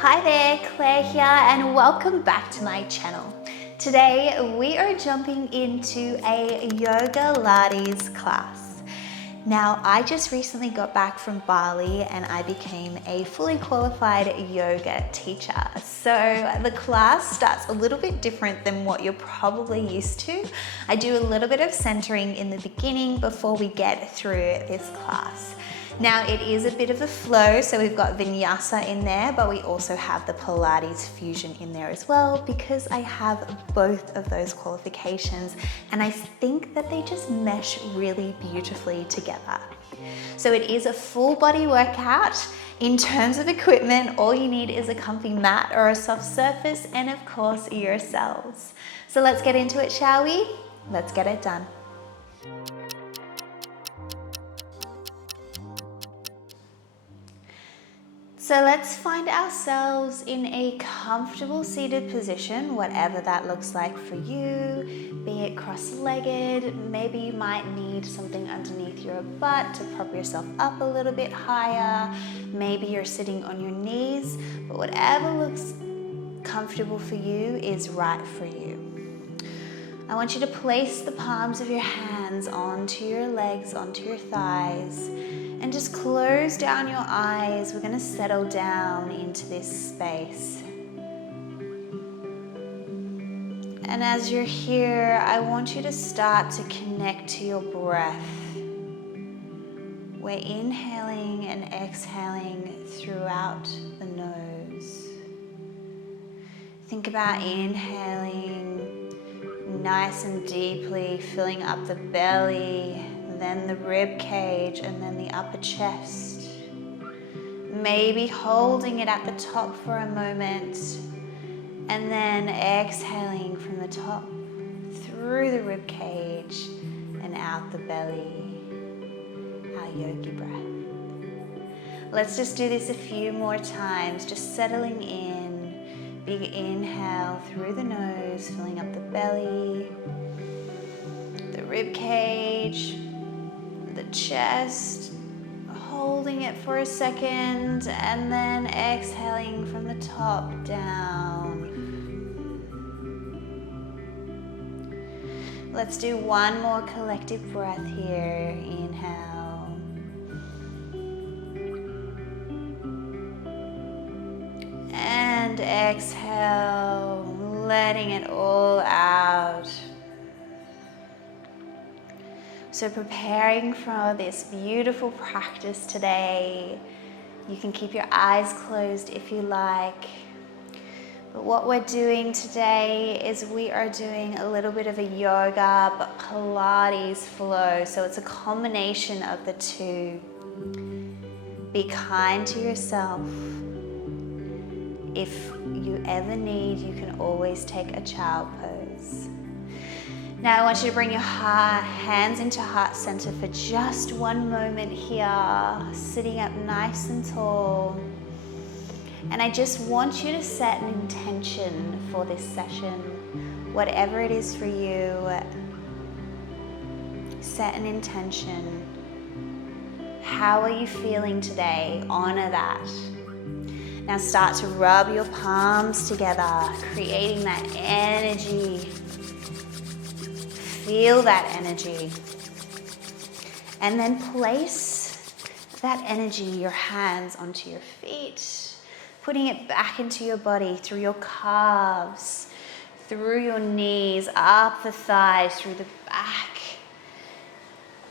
Hi there, Claire here, and welcome back to my channel. Today we are jumping into a Yogalates class. Now, I just recently got back from Bali and I became a fully qualified yoga teacher. So the class starts a little bit different than what you're probably used to. I do a little bit of centering in the beginning before we get through this class. Now it is a bit of a flow, so we've got vinyasa in there, but we also have the Pilates fusion in there as well because I have both of those qualifications and I think that they just mesh really beautifully together. So it is a full body workout. In terms of equipment, all you need is a comfy mat or a soft surface and of course yourselves. So let's get into it, shall we? Let's get it done. So let's find ourselves in a comfortable seated position, whatever that looks like for you, be it cross-legged. Maybe you might need something underneath your butt to prop yourself up a little bit higher. Maybe you're sitting on your knees, but whatever looks comfortable for you is right for you. I want you to place the palms of your hands onto your legs, onto your thighs, and just close down your eyes. We're going to settle down into this space. And as you're here, I want you to start to connect to your breath. We're inhaling and exhaling throughout the nose. Think about inhaling nice and deeply, filling up the belly, then the rib cage, and then the upper chest. Maybe holding it at the top for a moment, and then exhaling from the top through the rib cage and out the belly. Our yogi breath. Let's just do this a few more times, just settling in. Big inhale through the nose, filling up the belly, the rib cage, the chest, holding it for a second, and then exhaling from the top down. Let's do one more collective breath here. Inhale. And exhale, letting it all out. So preparing for this beautiful practice today. You can keep your eyes closed if you like. But what we're doing today is we are doing a little bit of a yoga but Pilates flow. So it's a combination of the two. Be kind to yourself. If you ever need, you can always take a child pose. Now I want you to bring your hands into heart center for just one moment here, sitting up nice and tall. And I just want you to set an intention for this session. Whatever it is for you, set an intention. How are you feeling today? Honor that. Now start to rub your palms together, creating that energy. Feel that energy. And then place that energy, your hands onto your feet, putting it back into your body through your calves, through your knees, up the thighs, through the back,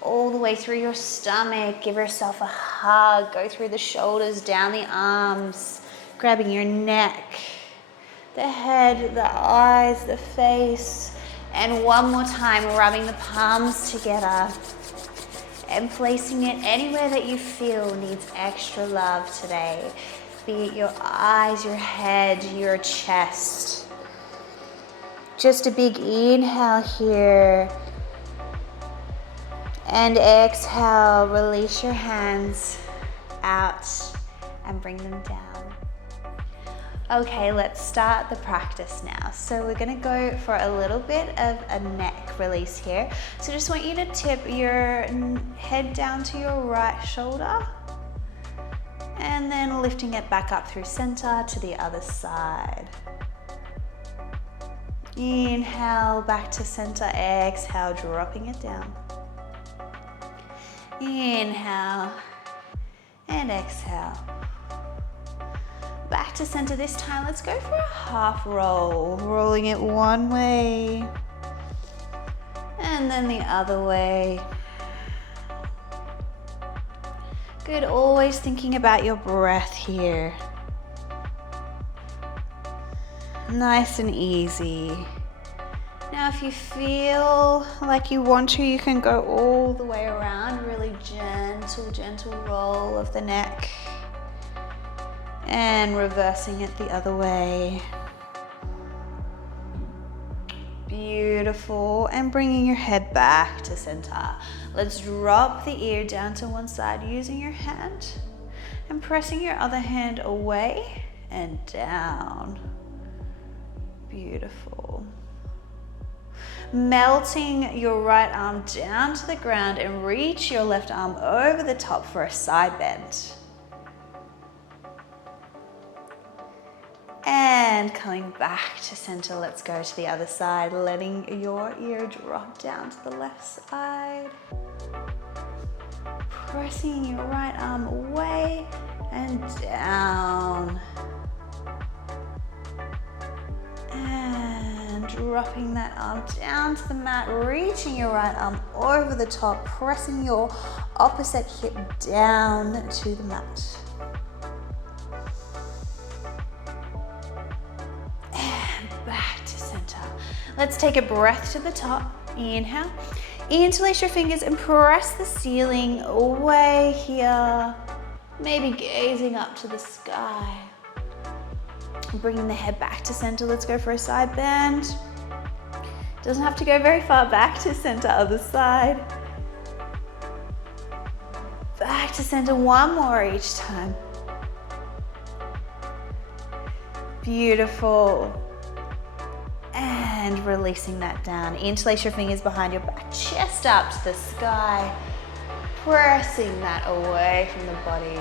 all the way through your stomach. Give yourself a hug. Go through the shoulders, down the arms, grabbing your neck, the head, the eyes, the face. And one more time, rubbing the palms together and placing it anywhere that you feel needs extra love today. Be it your eyes, your head, your chest. Just a big inhale here. And exhale, release your hands out and bring them down. Okay, let's start the practice now. So we're gonna go for a little bit of a neck release here. So just want you to tip your head down to your right shoulder And then lifting it back up through center to the other side. Inhale, back to center. Exhale, dropping it down. Inhale and exhale. Back to center this time. Let's go for a half roll. Rolling it one way and then the other way. Good, always thinking about your breath here. Nice and easy. Now if you feel like you want to, you can go all the way around. Really gentle roll of the neck. And reversing it the other way. Beautiful. And bringing your head back to center. Let's drop the ear down to one side using your hand and pressing your other hand away and down. Beautiful. Melting your right arm down to the ground and reach your left arm over the top for a side bend. And coming back to center, let's go to the other side, letting your ear drop down to the left side. Pressing your right arm away and down. And dropping that arm down to the mat, reaching your right arm over the top, pressing your opposite hip down to the mat. Back to center. Let's take a breath to the top. Inhale. Interlace your fingers and press the ceiling away here. Maybe gazing up to the sky. Bringing the head back to center. Let's go for a side bend. Doesn't have to go very far back to center. Other side. Back to center. One more each time. Beautiful. And releasing that down. Interlace your fingers behind your back, chest up to the sky, pressing that away from the body.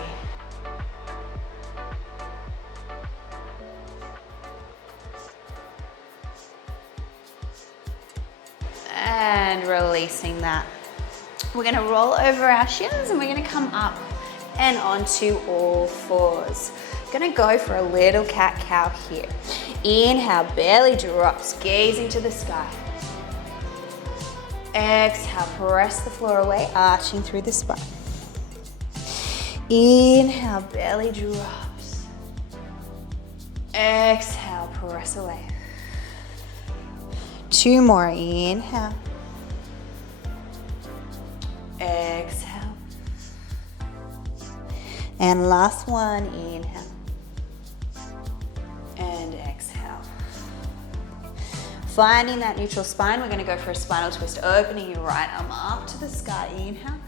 And releasing that. We're going to roll over our shins and we're going to come up and onto all fours. Gonna go for a little cat-cow here. Inhale, belly drops, gazing to the sky. Exhale, press the floor away, arching through the spine. Inhale, belly drops. Exhale, press away. Two more, inhale. Exhale. And last one, inhale. And exhale. Finding that neutral spine, we're going to go for a spinal twist, opening your right arm up to the sky. Inhale.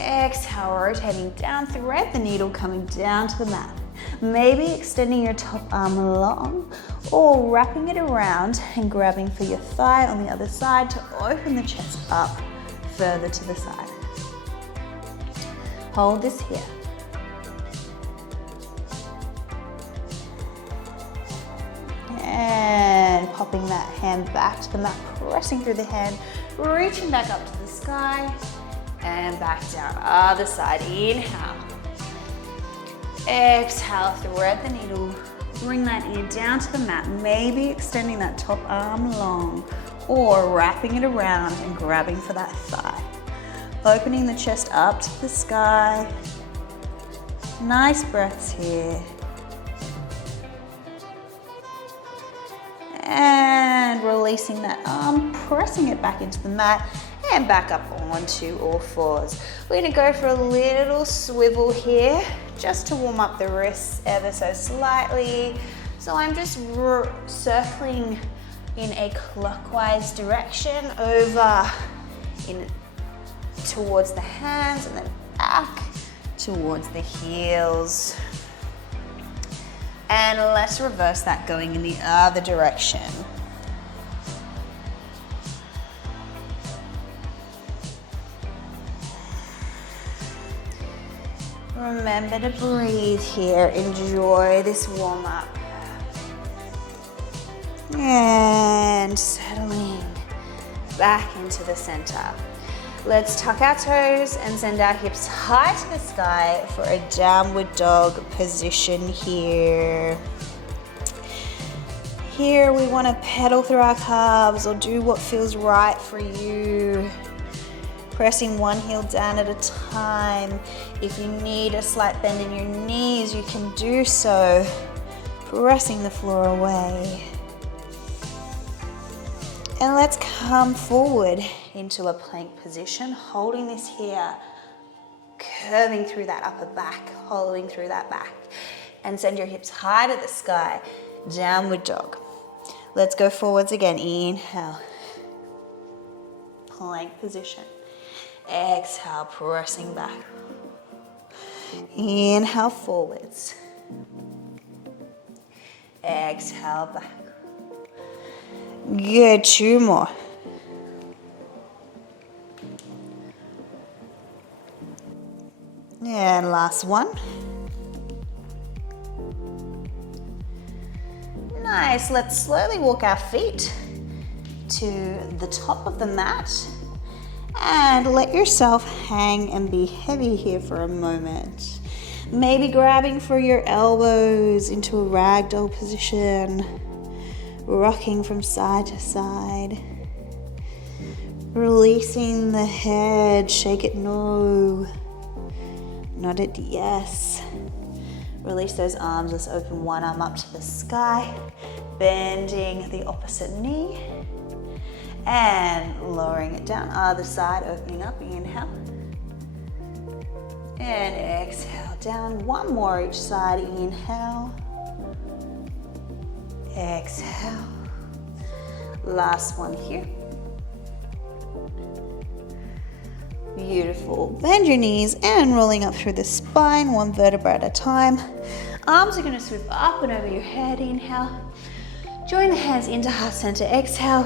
Exhale, rotating down, thread the needle coming down to the mat. Maybe extending your top arm long or wrapping it around and grabbing for your thigh on the other side to open the chest up further to the side. Hold this here. And popping that hand back to the mat, pressing through the hand, reaching back up to the sky, and back down. Other side, inhale. Exhale, thread the needle, bring that ear down to the mat, maybe extending that top arm long, or wrapping it around and grabbing for that thigh. Opening the chest up to the sky. Nice breaths here. And releasing that arm, pressing it back into the mat and back up onto all fours. We're going to go for a little swivel here just to warm up the wrists ever so slightly. So I'm just circling in a clockwise direction over towards the hands and then back towards the heels. And let's reverse that going in the other direction. Remember to breathe here. Enjoy this warm up. And settling back into the center. Let's tuck our toes and send our hips high to the sky for a downward dog position here. Here we want to pedal through our calves or do what feels right for you. Pressing one heel down at a time. If you need a slight bend in your knees, you can do so. Pressing the floor away. And let's come forward into a plank position, holding this here, curving through that upper back, hollowing through that back. And send your hips high to the sky, downward dog. Let's go forwards again. Inhale, plank position. Exhale, pressing back. Inhale, forwards. Exhale, back. Good, 2 more. And last one. Nice, let's slowly walk our feet to the top of the mat and let yourself hang and be heavy here for a moment. Maybe grabbing for your elbows into a ragdoll position, rocking from side to side, releasing the head, shake it no, nod it yes. Release those arms, let's open one arm up to the sky, bending the opposite knee, and lowering it down, other side, opening up, inhale, and exhale down, one more each side, inhale, exhale, last one here. Beautiful. Bend your knees and rolling up through the spine, one vertebra at a time. Arms are going to swoop up and over your head. Inhale. Join the hands into heart center. Exhale.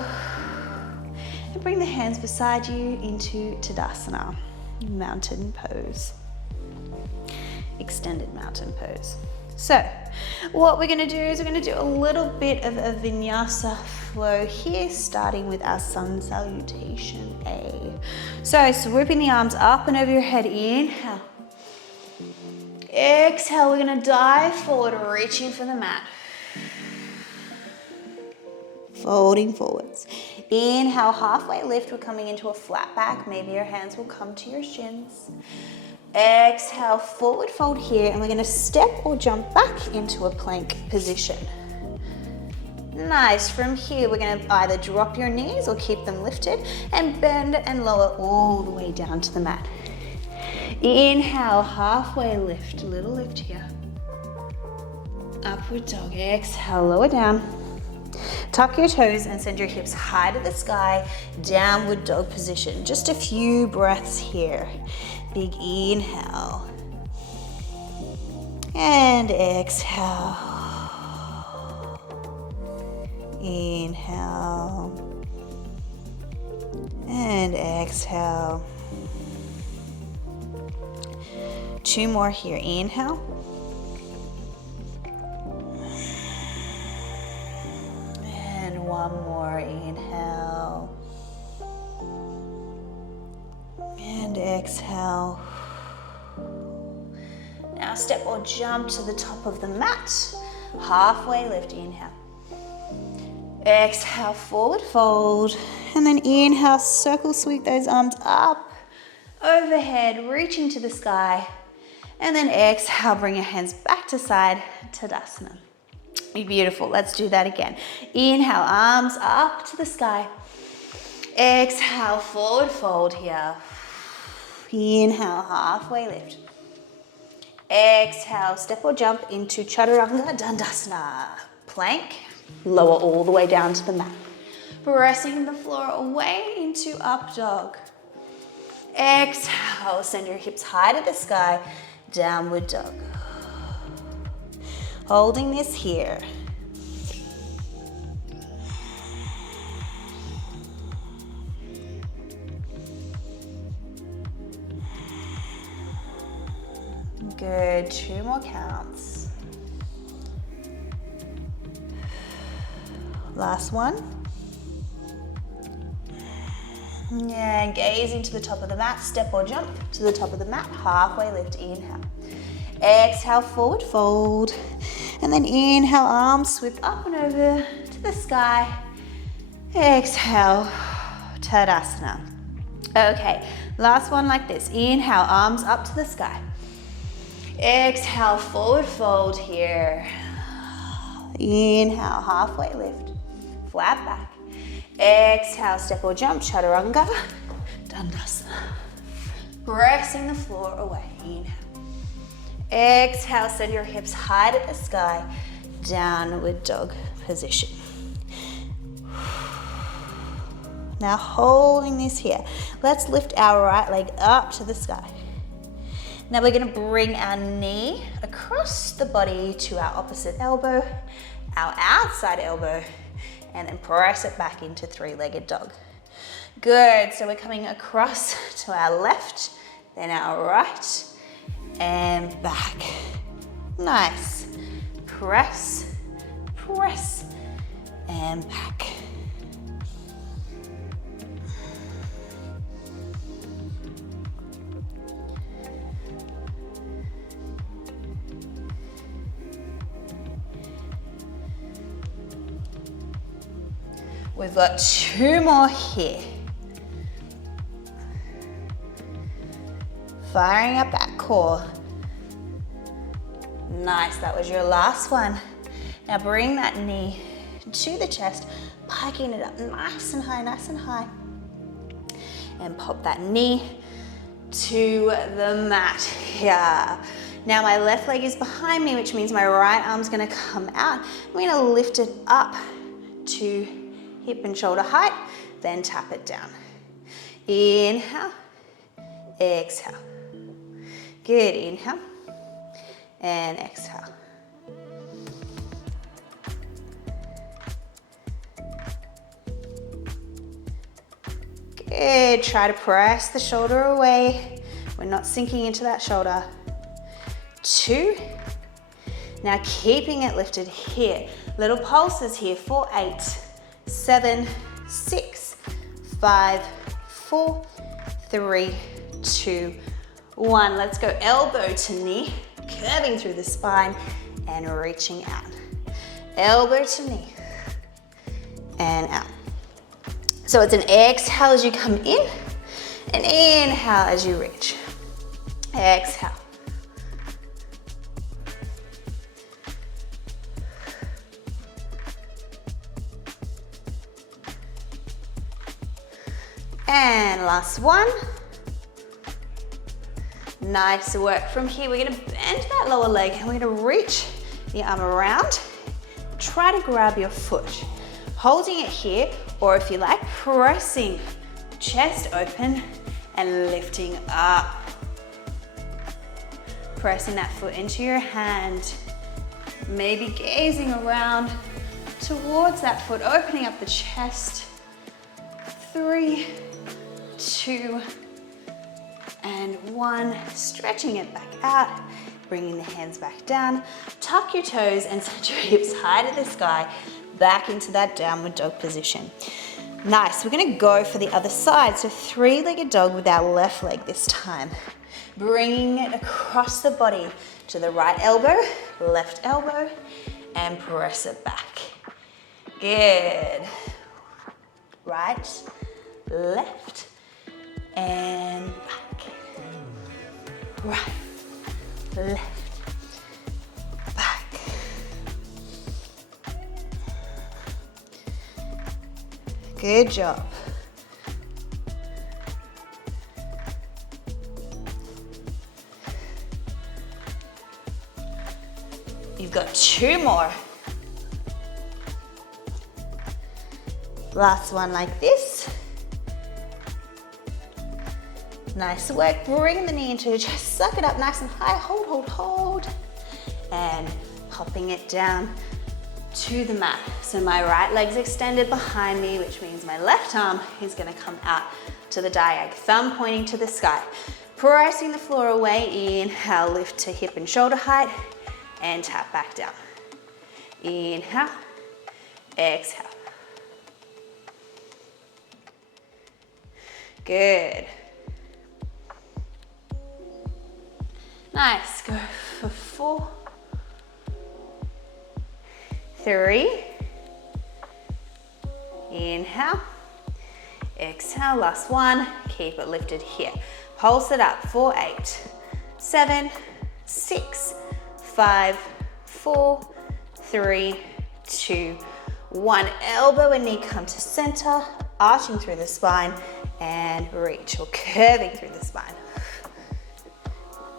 And bring the hands beside you into Tadasana, mountain pose. Extended mountain pose. So, what we're going to do is we're going to do a little bit of a vinyasa flow here, starting with our sun salutation A. So, swooping the arms up and over your head, inhale. Exhale, we're going to dive forward, reaching for the mat. Folding forwards. Inhale, halfway lift, we're coming into a flat back. Maybe your hands will come to your shins. Exhale, forward fold here, and we're going to step or jump back into a plank position. Nice. From here, we're going to either drop your knees or keep them lifted and bend and lower all the way down to the mat. Inhale, halfway lift, little lift here. Upward dog. Exhale, lower down. Tuck your toes and send your hips high to the sky, downward dog position. Just a few breaths here. Big inhale. And exhale. Inhale. And exhale. 2 more here. Inhale. And 1 more. Inhale. And exhale. Now step or jump to the top of the mat. Halfway lift, inhale. Exhale, forward fold. And then inhale, circle sweep those arms up, overhead, reaching to the sky. And then exhale, bring your hands back to side, Tadasana. Beautiful, let's do that again. Inhale, arms up to the sky. Exhale, forward fold here. Inhale, halfway lift. Exhale, step or jump into Chaturanga Dandasana. Plank, lower all the way down to the mat. Pressing the floor away into up dog. Exhale, send your hips high to the sky, downward dog. Holding this here. Good, 2 more counts. Last one. Yeah, gaze into the top of the mat, step or jump to the top of the mat, halfway lift, inhale. Exhale, forward fold. And then inhale, arms sweep up and over to the sky. Exhale, Tadasana. Okay, last one like this. Inhale, arms up to the sky. Exhale, forward fold here. Inhale, halfway lift, flat back. Exhale, step or jump, Chaturanga, Dandasana. Pressing the floor away, inhale. Exhale, send your hips high to the sky, downward dog position. Now holding this here, let's lift our right leg up to the sky. Now we're gonna bring our knee across the body to our opposite elbow, our outside elbow, and then press it back into 3-legged dog. Good, so we're coming across to our left, then our right, and back. Nice. Press, press, and back. We've got 2 more here. Firing up that core. Nice, that was your last one. Now bring that knee to the chest, piking it up nice and high, nice and high. And pop that knee to the mat here. Now my left leg is behind me, which means my right arm's gonna come out. I'm gonna lift it up to hip and shoulder height, then tap it down. Inhale, exhale. Good, inhale and exhale. Good, try to press the shoulder away. We're not sinking into that shoulder. 2. Now keeping it lifted here. Little pulses here, 4, 8, 7, 6, 5, 4, 3, 2, 1. Let's go elbow to knee, curving through the spine and reaching out. Elbow to knee and out. So it's an exhale as you come in, and inhale as you reach. Exhale. And last one. Nice work. From here, we're gonna bend that lower leg and we're gonna reach the arm around. Try to grab your foot. Holding it here, or if you like, pressing chest open and lifting up. Pressing that foot into your hand. Maybe gazing around towards that foot, opening up the chest. 3, 2, and 1. Stretching it back out, bringing the hands back down. Tuck your toes and send your hips high to the sky, back into that downward dog position. Nice, we're gonna go for the other side. So 3-legged dog with our left leg this time. Bringing it across the body to the right elbow, left elbow, and press it back. Good. Right, left, and back. Right, left, back. Good job. You've got 2 more. Last one like this. Nice work. Bring the knee into your chest. Suck it up nice and high. Hold, hold, hold. And popping it down to the mat. So my right leg's extended behind me, which means my left arm is gonna come out to the diag. Thumb pointing to the sky. Pressing the floor away, inhale, lift to hip and shoulder height, and tap back down. Inhale, exhale. Good. Nice, go for 4, 3, inhale, exhale, last one, keep it lifted here. Pulse it up, 4, 8, 7, 6, 5, 4, 3, 2, 1. Elbow and knee come to center, arching through the spine, and reach, or curving through the spine.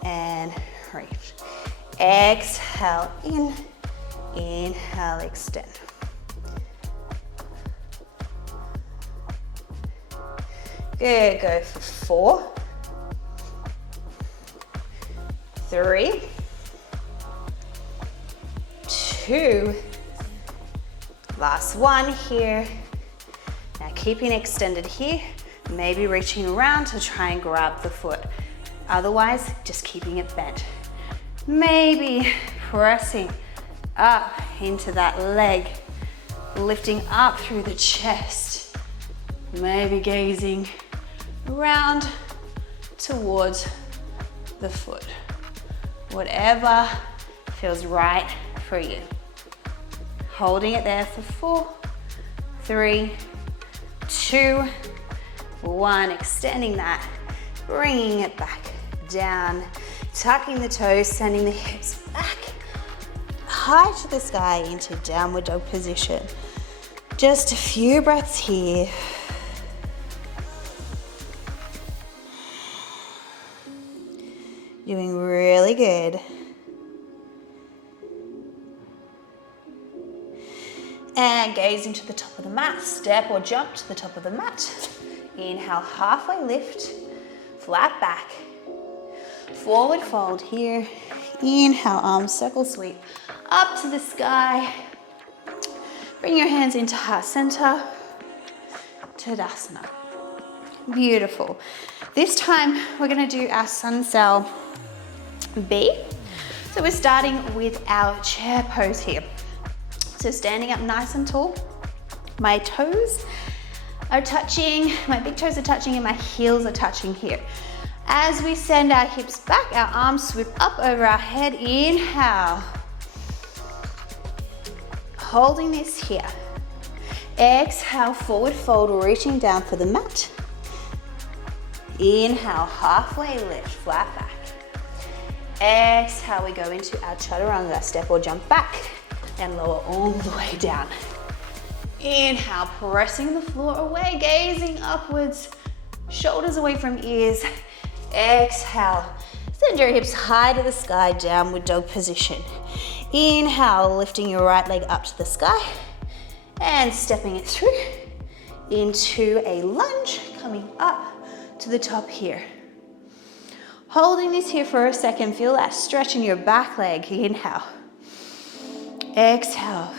And reach. Exhale in, inhale, extend. Good, go for 4, 3, 2, last one here. Now keeping extended here, maybe reaching around to try and grab the foot. Otherwise, just keeping it bent. Maybe pressing up into that leg, lifting up through the chest. Maybe gazing around towards the foot. Whatever feels right for you. Holding it there for 4, 3, 2, 1. Extending that, bringing it back down, tucking the toes, sending the hips back high to the sky into downward dog position. Just a few breaths here. Doing really good. And gaze into the top of the mat. Step or jump to the top of the mat. Inhale, halfway lift, flat back. Forward fold here. Inhale, arms circle sweep up to the sky. Bring your hands into heart center. Tadasana. Beautiful. This time we're going to do our sun cell B. So we're starting with our chair pose here. So standing up nice and tall. My toes are touching, my big toes are touching, and my heels are touching here. As we send our hips back, our arms sweep up over our head. Inhale. Holding this here. Exhale, forward fold, reaching down for the mat. Inhale, halfway lift, flat back. Exhale, we go into our chaturanga, step or jump back, and lower all the way down. Inhale, pressing the floor away, gazing upwards, shoulders away from ears. Exhale, send your hips high to the sky, downward dog position. Inhale, lifting your right leg up to the sky and stepping it through into a lunge, coming up to the top here. Holding this here for a second, feel that stretch in your back leg. Inhale. Exhale.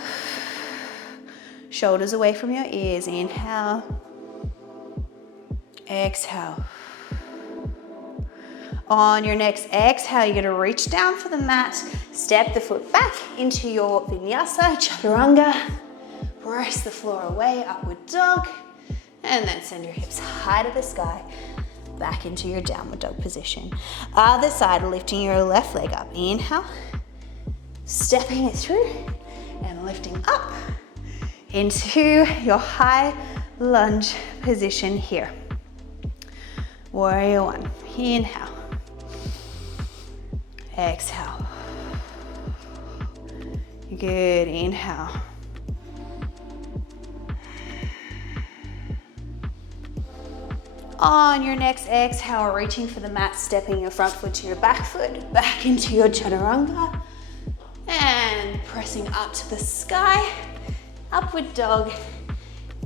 Shoulders away from your ears. Inhale. Exhale. On your next exhale, you're gonna reach down for the mat, step the foot back into your vinyasa, chaturanga, press the floor away, upward dog, and then send your hips high to the sky, back into your downward dog position. Other side, lifting your left leg up. Inhale, stepping it through, and lifting up into your high lunge position here. Warrior one. Inhale. Exhale. Good. Inhale. On your next exhale, reaching for the mat, stepping your front foot to your back foot, back into your chaturanga, and pressing up to the sky, upward dog,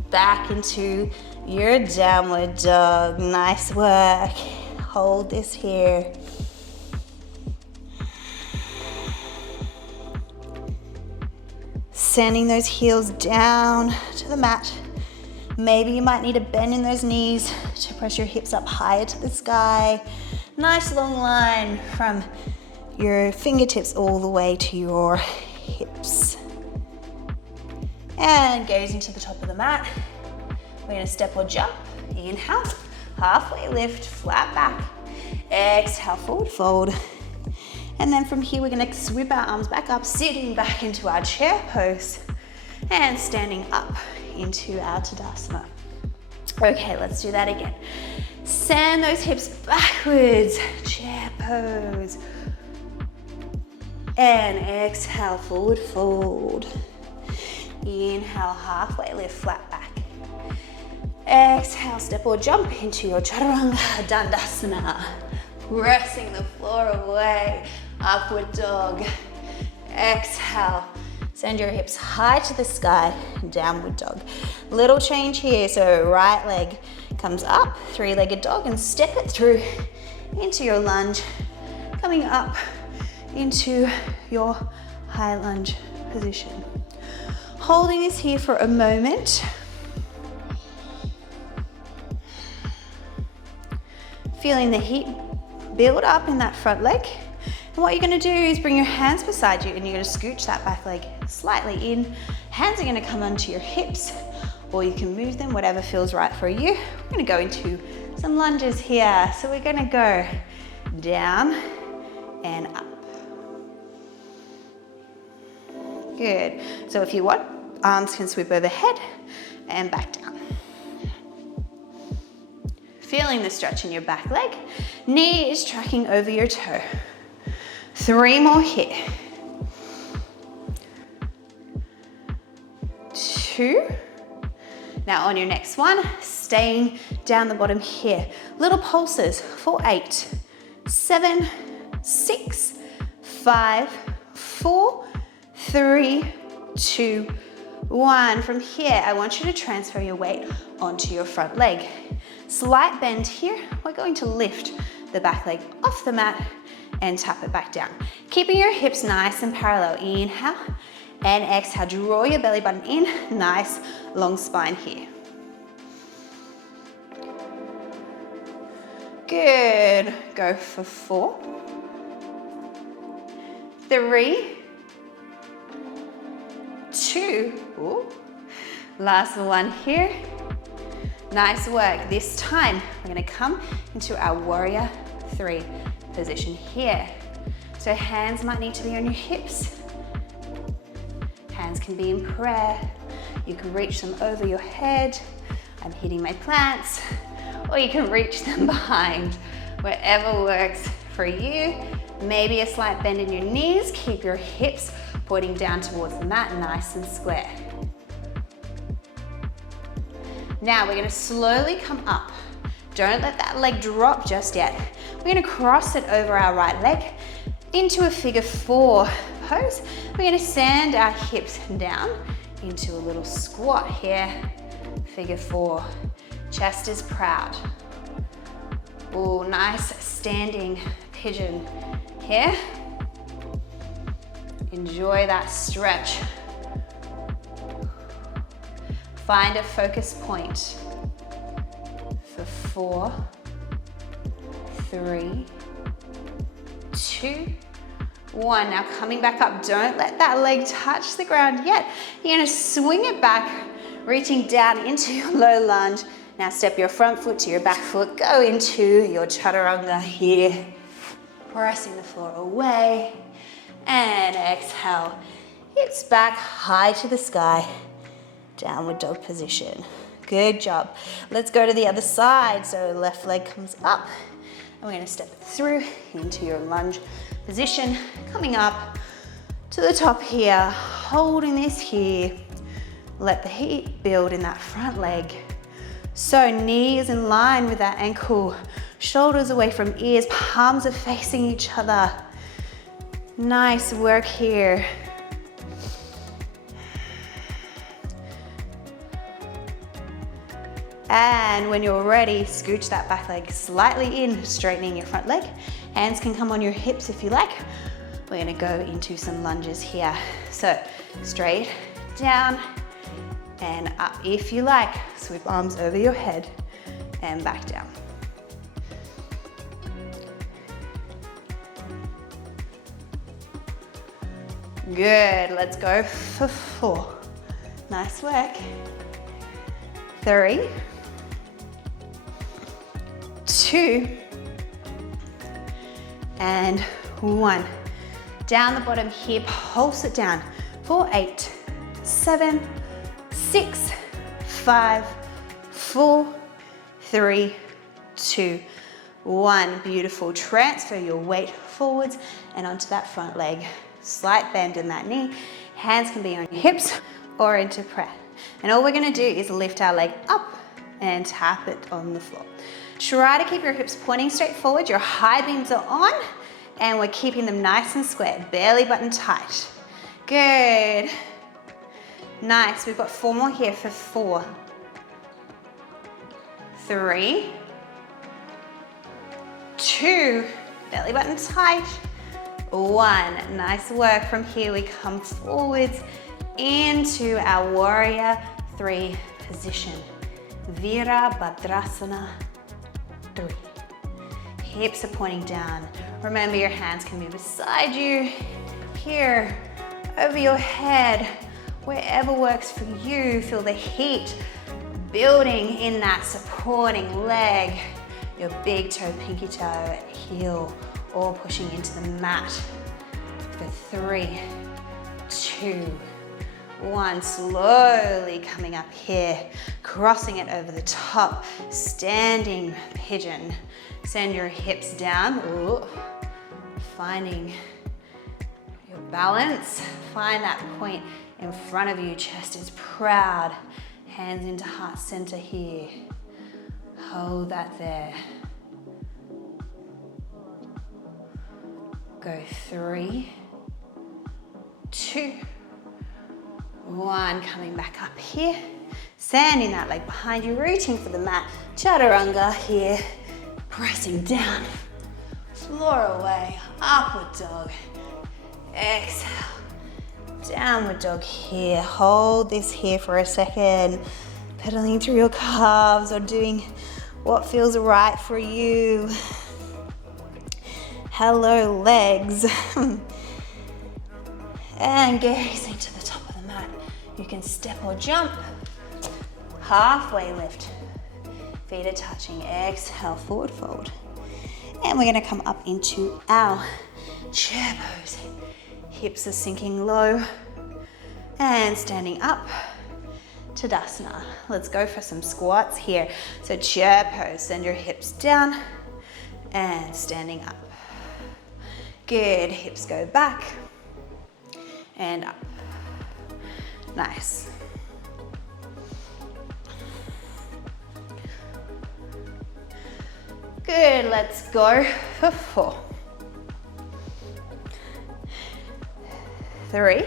back into your downward dog. Nice work. Hold this here. Sending those heels down to the mat. Maybe you might need a bend in those knees to press your hips up higher to the sky. Nice long line from your fingertips all the way to your hips. And gaze into the top of the mat. We're gonna step or jump. Inhale, halfway lift, flat back. Exhale, forward fold. And then from here, we're gonna sweep our arms back up, sitting back into our chair pose and standing up into our Tadasana. Okay, let's do that again. Send those hips backwards, chair pose. And exhale, forward fold. Inhale, halfway lift, flat back. Exhale, step or jump into your Chaturanga Dandasana. Pressing the floor away, upward dog. Exhale, send your hips high to the sky, downward dog. Little change here, so right leg comes up, three-legged dog, and step it through into your lunge, coming up into your high lunge position. Holding this here for a moment. Feeling the heat build up in that front leg. And what you're gonna do is bring your hands beside you and you're gonna scooch that back leg slightly in. Hands are gonna come onto your hips, or you can move them, whatever feels right for you. We're gonna go into some lunges here. So we're gonna go down and up. Good. So if you want, arms can sweep overhead and back down. Feeling the stretch in your back leg. Knee is tracking over your toe. 3 more here. 2. Now on your next one, staying down the bottom here. Little pulses for 8, 7, 6, 5, 4, 3, 2, 1. From here, I want you to transfer your weight onto your front leg. Slight bend here. We're going to lift the back leg off the mat and tap it back down. Keeping your hips nice and parallel. Inhale and exhale. Draw your belly button in. Nice long spine here. Good. Go for 4, 3, 2. Ooh. Last one here. Nice work. This time, we're gonna come into our warrior 3 position here. So hands might need to be on your hips. Hands can be in prayer. You can reach them over your head. I'm hitting my plants. Or you can reach them behind, wherever works for you. Maybe a slight bend in your knees. Keep your hips pointing down towards the mat, nice and square. Now we're gonna slowly come up. Don't let that leg drop just yet. We're gonna cross it over our right leg into a figure 4 pose. We're gonna sand our hips down into a little squat here. Figure 4. Chest is proud. Oh, nice standing pigeon here. Enjoy that stretch. Find a focus point for 4, 3, 2, 1. Now coming back up, don't let that leg touch the ground yet. You're gonna swing it back, reaching down into your low lunge. Now step your front foot to your back foot, go into your Chaturanga here. Pressing the floor away, and exhale. Hips back, high to the sky. Downward dog position. Good job. Let's go to the other side. So left leg comes up, and we're gonna step it through into your lunge position, coming up to the top here, holding this here. Let the heat build in that front leg. So knees in line with that ankle, shoulders away from ears, palms are facing each other. Nice work here. And when you're ready, scooch that back leg slightly in, straightening your front leg. Hands can come on your hips if you like. We're gonna go into some lunges here. So straight down and up if you like. Sweep arms over your head and back down. Good, let's go for 4. Nice work. 3, 2, and 1. Down the bottom here, pulse it down for 8, 7, 6, 5, 4, 3, 2, 1. Beautiful. Transfer your weight forwards and onto that front leg. Slight bend in that knee. Hands can be on your hips or into prayer. And all we're going to do is lift our leg up and tap it on the floor. Try to keep your hips pointing straight forward. Your high beams are on and we're keeping them nice and square. Belly button tight. Good. Nice. We've got 4 more here for 4, 3, 2, belly button tight, 1. Nice work. From here we come forwards into our warrior 3 position. Virabhadrasana 3. Hips are pointing down. Remember, your hands can be beside you, here, over your head, wherever works for you. Feel the heat building in that supporting leg. Your big toe, pinky toe, heel, all pushing into the mat. For 3, 2, 1. Slowly coming up here, crossing it over the top, standing pigeon. Send your hips down. Ooh. Finding your balance. Find that point in front of you. Chest is proud. Hands into heart center here. Hold that there. Go 3, 2, 1. Coming back up here. Sanding that leg behind you, reaching for the mat. Chaturanga here. Pressing down. Floor away. Upward dog. Exhale. Downward dog here. Hold this here for a second. Pedaling through your calves or doing what feels right for you. Hello, legs. And gazing to the top of the mat. You can step or jump. Halfway lift. Feet are touching. Exhale, forward fold. And we're gonna come up into our chair pose. Hips are sinking low. And standing up. Tadasana. Let's go for some squats here. So chair pose, send your hips down and standing up. Good, hips go back and up. Nice. Good, let's go for 4, 3,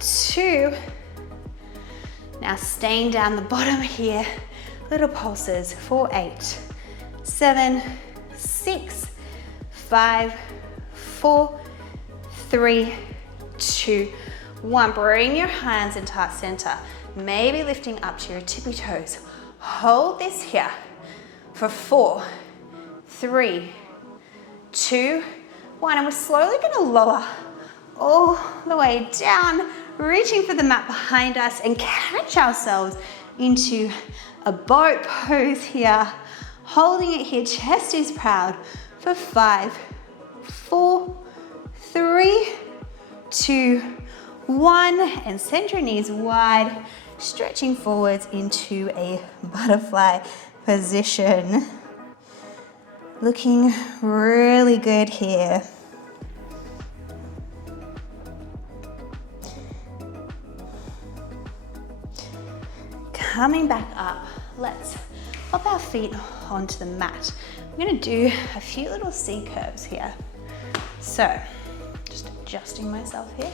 2. Now staying down the bottom here, little pulses for 8, 7, 6, 5, 4, 3, 2, 1. Bring your hands into heart center. Maybe lifting up to your tippy toes. Hold this here for 4, 3, 2, 1. And we're slowly going to lower all the way down, reaching for the mat behind us and catch ourselves into a boat pose here. Holding it here, chest is proud for 5, 4, 3, 2, 1. And send your knees wide, stretching forwards into a butterfly position. Looking really good here. Coming back up, let's pop our feet onto the mat. I'm gonna do a few little C curves here. So, just adjusting myself here.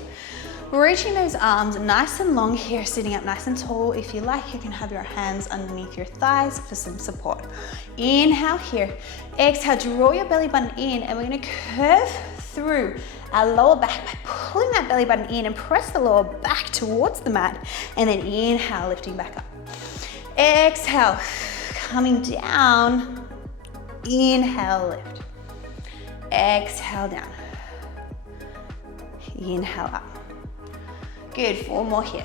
Reaching those arms nice and long here, sitting up nice and tall. If you like, you can have your hands underneath your thighs for some support. Inhale here. Exhale, draw your belly button in, and we're gonna curve through our lower back by pulling that belly button in and press the lower back towards the mat. And then inhale, lifting back up. Exhale, coming down. Inhale, lift. Exhale, down. Inhale up. Good, 4 more here.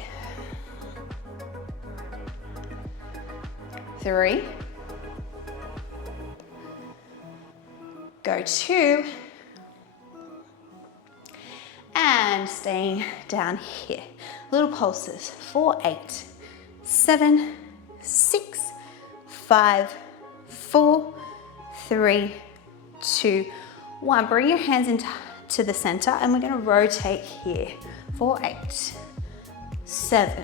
3. Go 2. And staying down here. Little pulses. 4, 8, 7, 6, 5, 4, 3, 2, 1. Bring your hands into the center and we're going to rotate here. 4, 8, 7,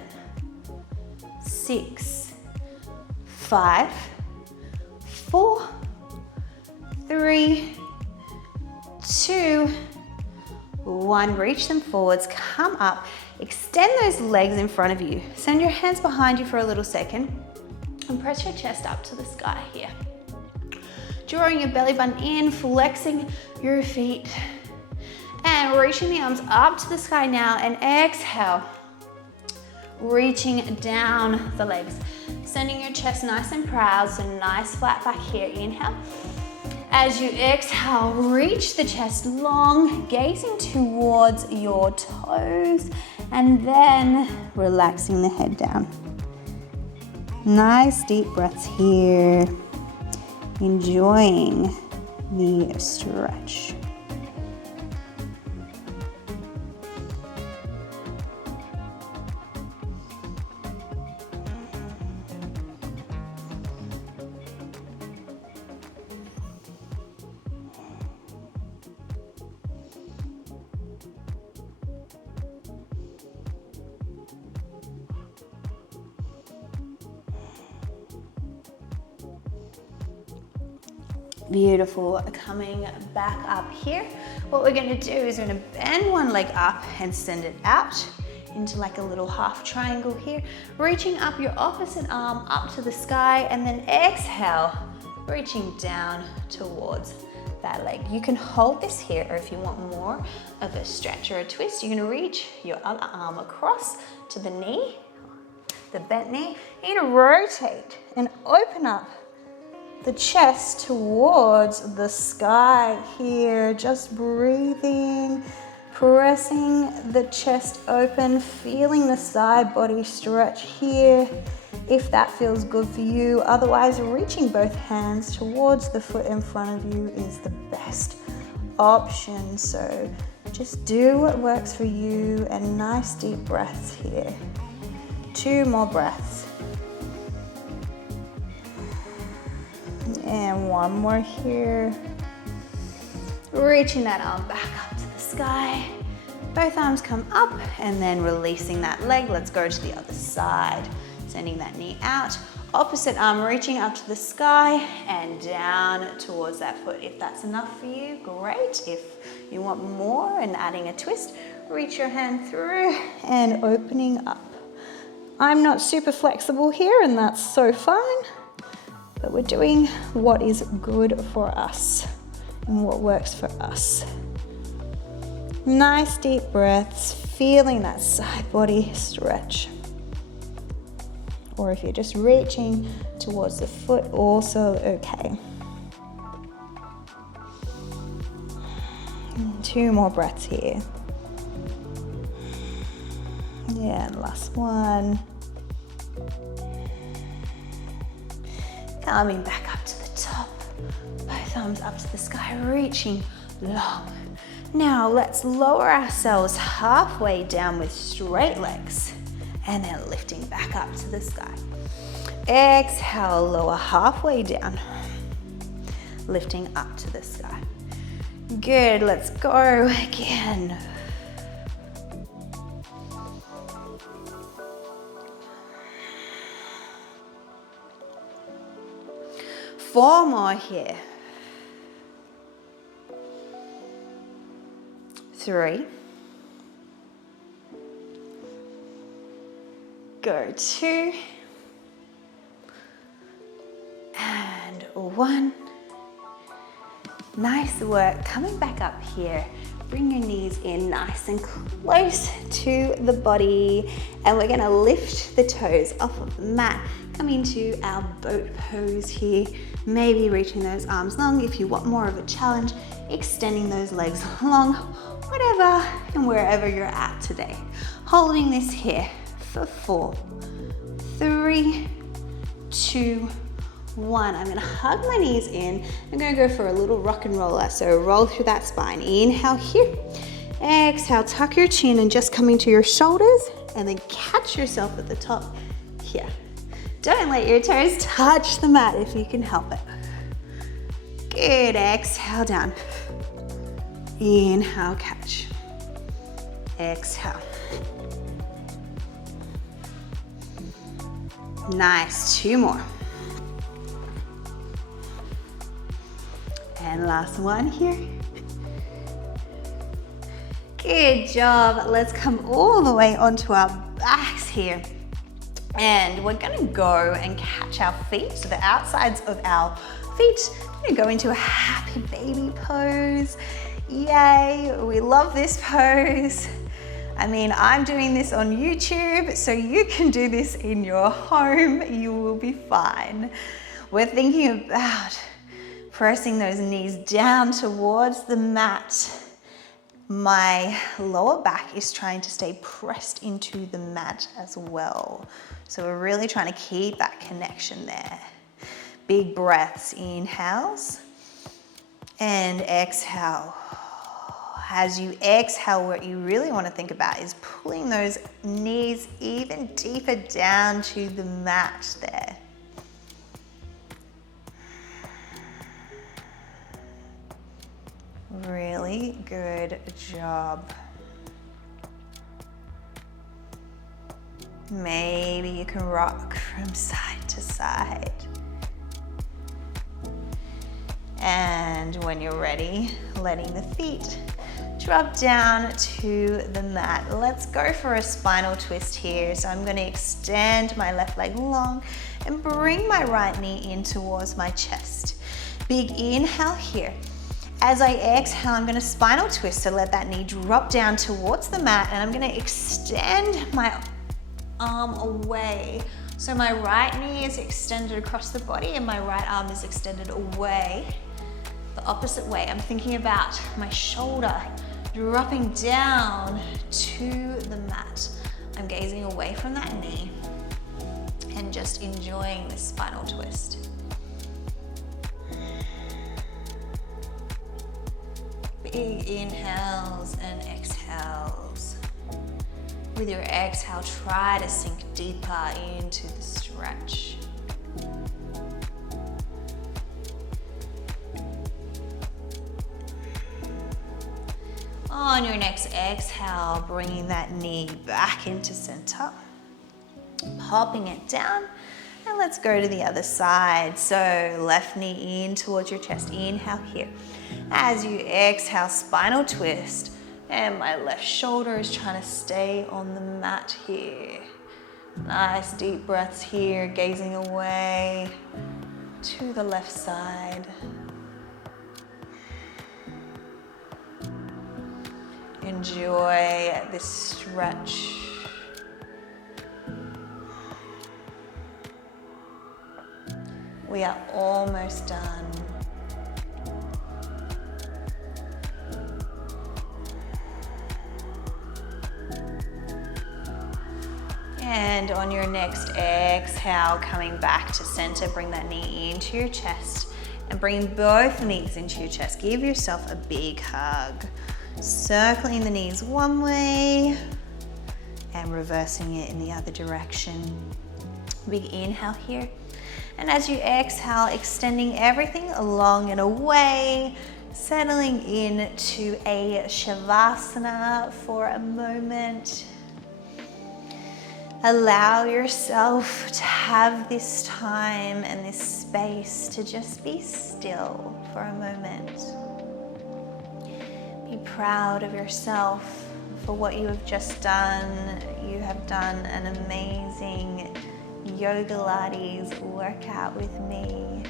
6, 5, 4, 3, 2, 1. Reach them forwards, come up, extend those legs in front of you. Send your hands behind you for a little second and press your chest up to the sky here. Drawing your belly button in, flexing your feet and reaching the arms up to the sky now, and exhale, reaching down the legs. Sending your chest nice and proud, so nice flat back here. Inhale. As you exhale, reach the chest long, gazing towards your toes, and then relaxing the head down. Nice deep breaths here. Enjoying the stretch. Beautiful. Coming back up here. What we're going to do is we're going to bend one leg up and send it out into like a little half triangle here. Reaching up your opposite arm up to the sky, and then exhale, reaching down towards that leg. You can hold this here, or if you want more of a stretch or a twist, you're going to reach your other arm across to the knee, the bent knee. You're going to rotate and open up the chest towards the sky here. Just breathing, pressing the chest open, feeling the side body stretch here if that feels good for you. Otherwise, reaching both hands towards the foot in front of you is the best option. So just do what works for you, and nice deep breaths here. 2 more breaths. And 1 more here. Reaching that arm back up to the sky. Both arms come up and then releasing that leg. Let's go to the other side. Sending that knee out. Opposite arm reaching up to the sky and down towards that foot. If that's enough for you, great. If you want more and adding a twist, reach your hand through and opening up. I'm not super flexible here, and that's so fine. But we're doing what is good for us and what works for us. Nice deep breaths, feeling that side body stretch. Or if you're just reaching towards the foot, also okay. 2 more breaths here. Yeah, and last one. Coming back up to the top, both arms up to the sky, reaching long. Now let's lower ourselves halfway down with straight legs, and then lifting back up to the sky. Exhale, lower halfway down, lifting up to the sky. Good, let's go again. Four more here. 3. Go 2. And 1. Nice work. Coming back up here. Bring your knees in nice and close to the body, and we're gonna lift the toes off of the mat, come into our boat pose here, maybe reaching those arms long if you want more of a challenge, extending those legs long, whatever and wherever you're at today. Holding this here for 4, 3, 2, 1. I'm gonna hug my knees in. I'm gonna go for a little rock and roller. So roll through that spine. Inhale here. Exhale, tuck your chin and just come into your shoulders, and then catch yourself at the top here. Don't let your toes touch the mat if you can help it. Good, exhale down. Inhale, catch. Exhale. Nice, 2 more. And last one here. Good job. Let's come all the way onto our backs here. And we're gonna go and catch our feet, so the outsides of our feet. We're gonna go into a happy baby pose. Yay, we love this pose. I mean, I'm doing this on YouTube, so you can do this in your home. You will be fine. We're thinking about pressing those knees down towards the mat. My lower back is trying to stay pressed into the mat as well. So we're really trying to keep that connection there. Big breaths, inhales and exhale. As you exhale, what you really want to think about is pulling those knees even deeper down to the mat there. Really good job. Maybe you can rock from side to side. And when you're ready, letting the feet drop down to the mat. Let's go for a spinal twist here. So I'm going to extend my left leg long and bring my right knee in towards my chest. Big inhale here. As I exhale, I'm going to spinal twist, so let that knee drop down towards the mat, and I'm going to extend my arm away. So my right knee is extended across the body and my right arm is extended away, the opposite way. I'm thinking about my shoulder dropping down to the mat. I'm gazing away from that knee and just enjoying this spinal twist. Big inhales and exhales. With your exhale, try to sink deeper into the stretch. On your next exhale, bringing that knee back into center, popping it down, and let's go to the other side. So left knee in towards your chest, inhale here. As you exhale, spinal twist, and my left shoulder is trying to stay on the mat here. Nice deep breaths here, gazing away to the left side. Enjoy this stretch. We are almost done. And on your next exhale, coming back to center, bring that knee into your chest and bring both knees into your chest. Give yourself a big hug. Circling the knees one way and reversing it in the other direction. Big inhale here. And as you exhale, extending everything along and away, settling into a Shavasana for a moment. Allow yourself to have this time and this space to just be still for a moment. Be proud of yourself for what you have just done. You have done an amazing Yogalates workout with me,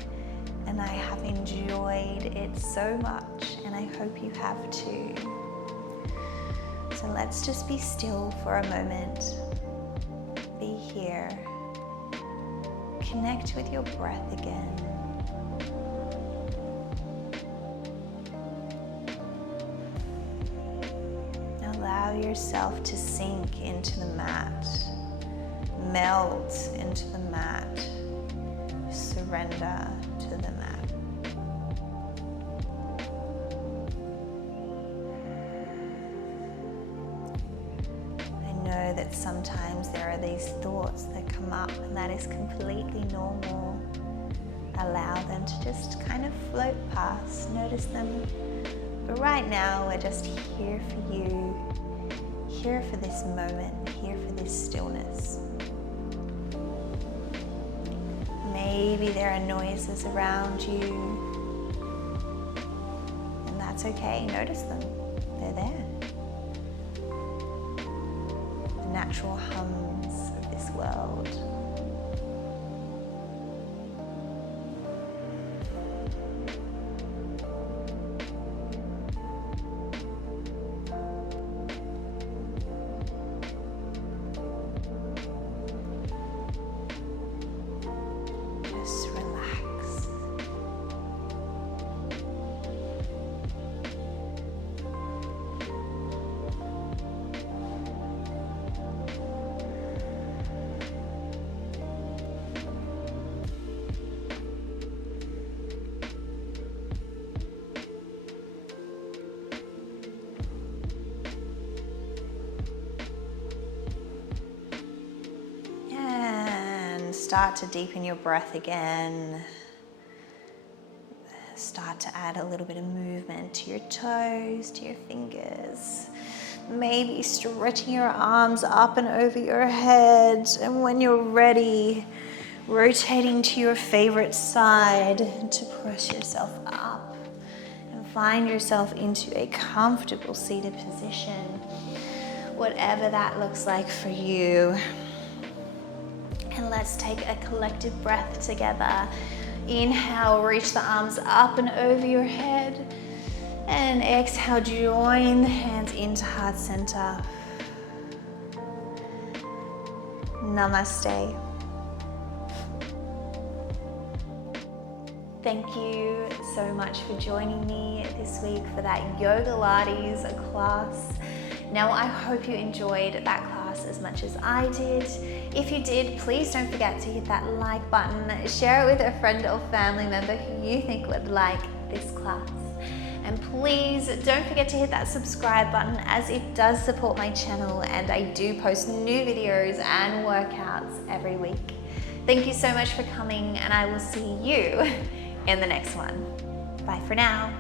and I have enjoyed it so much, and I hope you have too. So let's just be still for a moment. Be here. Connect with your breath again. Allow yourself to sink into the mat. Melt into the mat. Surrender to the mat. Know that sometimes there are these thoughts that come up, and that is completely normal. Allow them to just kind of float past, notice them. But right now we're just here for you, here for this moment, here for this stillness. Maybe there are noises around you, and that's okay, notice them, they're there. Natural hums of this world. Just relax. Start to deepen your breath again. Start to add a little bit of movement to your toes, to your fingers. Maybe stretching your arms up and over your head. And when you're ready, rotating to your favorite side to push yourself up and find yourself into a comfortable seated position, whatever that looks like for you. And let's take a collective breath together. Inhale, reach the arms up and over your head. And exhale, join the hands into heart center. Namaste. Thank you so much for joining me this week for that Yogalates class. Now, I hope you enjoyed that class as much as I did. If you did, please don't forget to hit that like button, share it with a friend or family member who you think would like this class. And please don't forget to hit that subscribe button, as it does support my channel and I do post new videos and workouts every week. Thank you so much for coming, and I will see you in the next one. Bye for now.